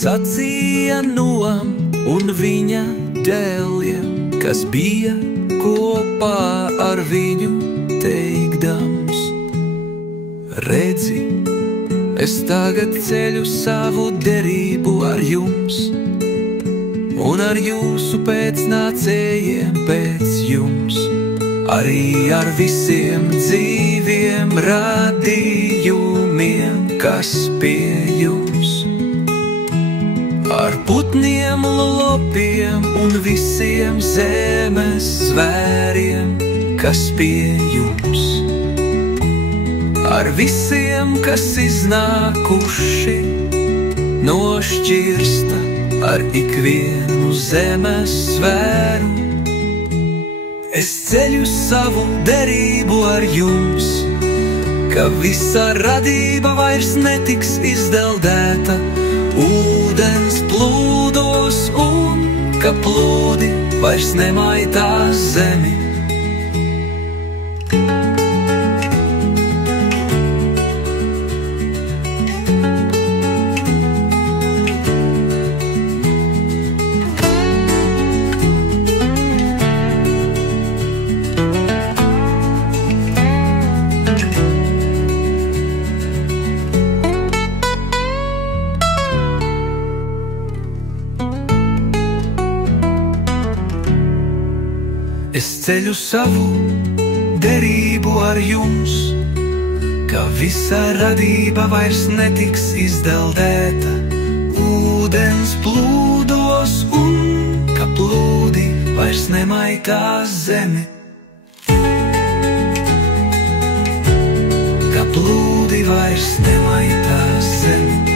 sacīja Noam un viņa dēliem, kas bija kopā ar viņu, teikdams: redzi, es tagad ceļu savu derību ar jums un ar jūsu pēcnācējiem pēc jums, arī ar visiem dzīviem radījumiem, kas pie jums, ar putniem, lopiem un visiem zemes zvēriem, kas pie jums, ar visiem, kas iznākuši no šķirsta, ar ikvienu zemes svēru. Es ceļu savu derību ar jums, ka visa radība vairs netiks izdeldēta ūdens plūdos, un ka plūdi vairs nemaitās zemi. Es ceļu savu derību ar jums, ka visa radība vairs netiks izdeldēta ūdens plūdos, un ka plūdi vairs nemaitās zemi. Ka plūdi vairs nemaitās zemi.